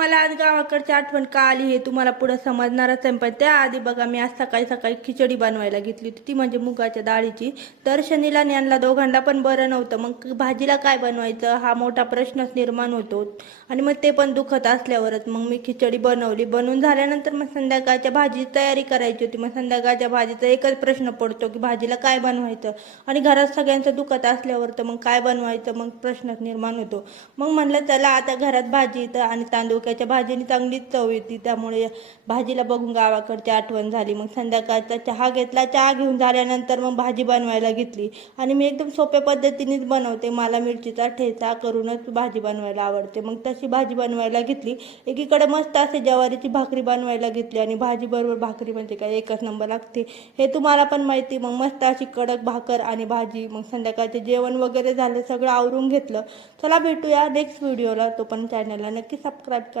मला आज गावाकडची आठवण का आली हे तुम्हाला पुढे समजणारच आहे, पण त्याआधी बघा मी आज सकाळी सकाळी खिचडी बनवायला घेतली होती, ती म्हणजे मुगाच्या डाळीची. तर शनीला आणि यांना दोघांना पण बरं नव्हतं, मग भाजीला काय बनवायचं हा मोठा प्रश्नच निर्माण होतो. आणि मग ते पण दुखत असल्यावरच मग मी खिचडी बनवली. बनवून झाल्यानंतर मग संध्याकाळच्या भाजीची तयारी करायची होती. मग संध्याकाळच्या भाजीचा एकच प्रश्न पडतो की भाजीला काय बनवायचं, आणि घरात सगळ्यांचं दुखत असल्यावर तर मग काय बनवायचं, मग प्रश्नच निर्माण होतो. मग म्हणलं चला आता घरात भाजी तर आणि तांदूळक्याच्या भाजीने चांगलीच चव येते, त्यामुळे भाजीला बघून गावाकडची आठवण झाली. मग संध्याकाळचा चहा घेतला. चहा घेऊन झाल्यानंतर मग भाजी बनवायला घेतली. आणि मी एकदम सोप्या पद्धतीनेच बनवते, मला मिरचीचा ठेचा करूनच भाजी बनवायला आवडते. मग तशी भाजी बनवायला घेतली. एकीकडे मस्त असे ज्वारीची भाकरी बनवायला घेतली, आणि भाजी बरोबर भाकरी म्हणजे काय एकच नंबर लागते, हे तुम्हाला पण माहिती. मग मस्त अशी कडक भाकर आणि भाजी. मग संध्याकाळचे जेवण वगैरे झालं, सगळं आवरून घेतलं. चला भेटूया नेक्स्ट व्हिडिओला, तो पण चॅनलला नक्की सबस्क्राईब करा.